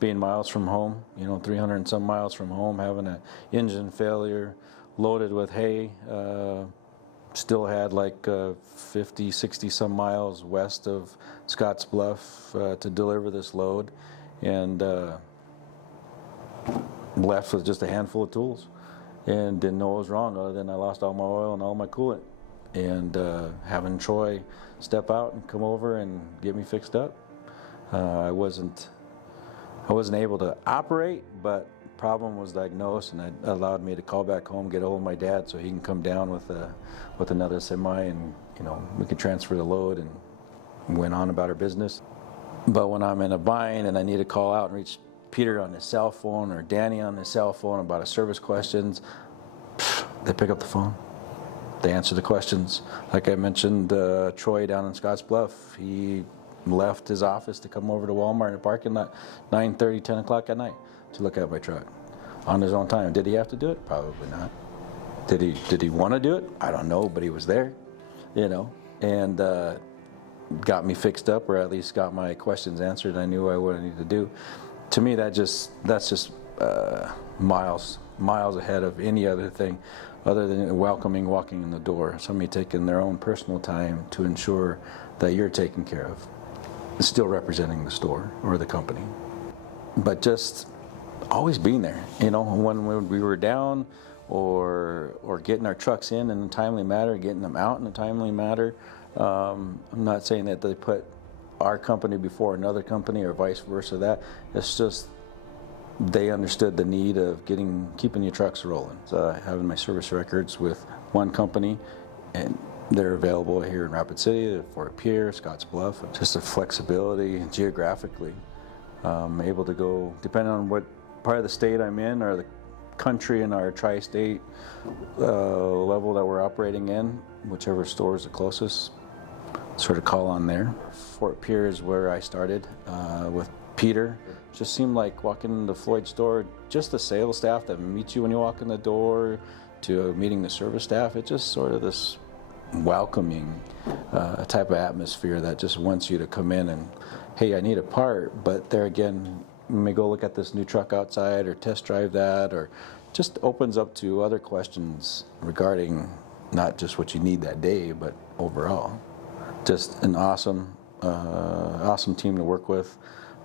being miles from home, 300 and some miles from home, having an engine failure, loaded with hay, still had like 50, 60 some miles west of Scotts Bluff to deliver this load, and left with just a handful of tools, and didn't know what was wrong other than I lost all my oil and all my coolant. And having Troy step out and come over and get me fixed up, I wasn't able to operate, but problem was diagnosed, and it allowed me to call back home, get a hold of my dad so he can come down with another semi, and we could transfer the load and went on about our business. But when I'm in a bind and I need to call out and reach Peter on his cell phone or Danny on his cell phone about a service questions, they pick up the phone. They answer the questions. Like I mentioned, Troy down in Scotts Bluff, he left his office to come over to Walmart in the parking lot 9:30, 10 o'clock at night to look at my truck on his own time. Did he have to do it? Probably not. Did he want to do it? I don't know, but he was there, and got me fixed up, or at least got my questions answered. I knew what I needed to do. To me, that's just miles ahead of any other thing, other than walking in the door. Somebody taking their own personal time to ensure that you're taken care of, still representing the store or the company, but just always being there. When we were down, or getting our trucks in a timely manner, getting them out in a timely manner. I'm not saying that they put our company before another company or vice versa. That it's just they understood the need of keeping your trucks rolling. So having my service records with one company, and they're available here in Rapid City, Fort Pierre, Scotts Bluff. Just the flexibility geographically, able to go depending on what part of the state I'm in or the country in our tri-state level that we're operating in, whichever store is the closest, sort of call on there. Fort Pierre is where I started with Peter. Just seemed like walking in the Floyd store, just the sales staff that meets you when you walk in the door, to meeting the service staff. It's just sort of this welcoming type of atmosphere that just wants you to come in and, hey, I need a part. But there again, you may go look at this new truck outside or test drive that, or just opens up to other questions regarding not just what you need that day, but overall. Just an awesome team to work with,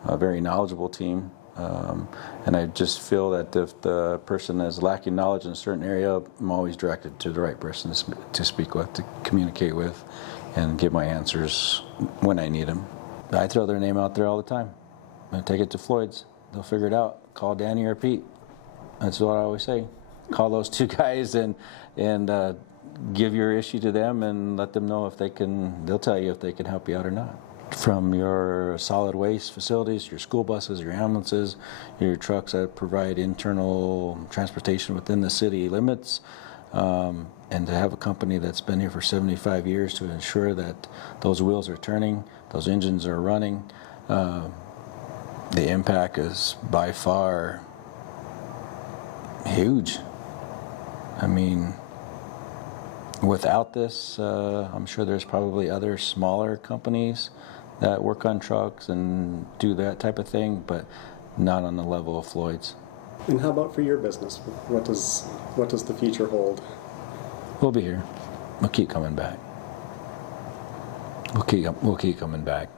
a very knowledgeable team. And I just feel that if the person is lacking knowledge in a certain area, I'm always directed to the right person to speak with, to communicate with, and give my answers when I need them. I throw their name out there all the time. I take it to Floyd's. They'll figure it out. Call Danny or Pete. That's what I always say. Call those two guys and give your issue to them and let them know if they can. They'll tell you if they can help you out or not. From your solid waste facilities, your school buses, your ambulances, your trucks that provide internal transportation within the city limits, and to have a company that's been here for 75 years to ensure that those wheels are turning, those engines are running, the impact is by far huge. I mean, without this, I'm sure there's probably other smaller companies that work on trucks and do that type of thing, but not on the level of Floyd's. And how about for your business? What does the future hold? We'll be here. We'll keep coming back. We'll keep coming back.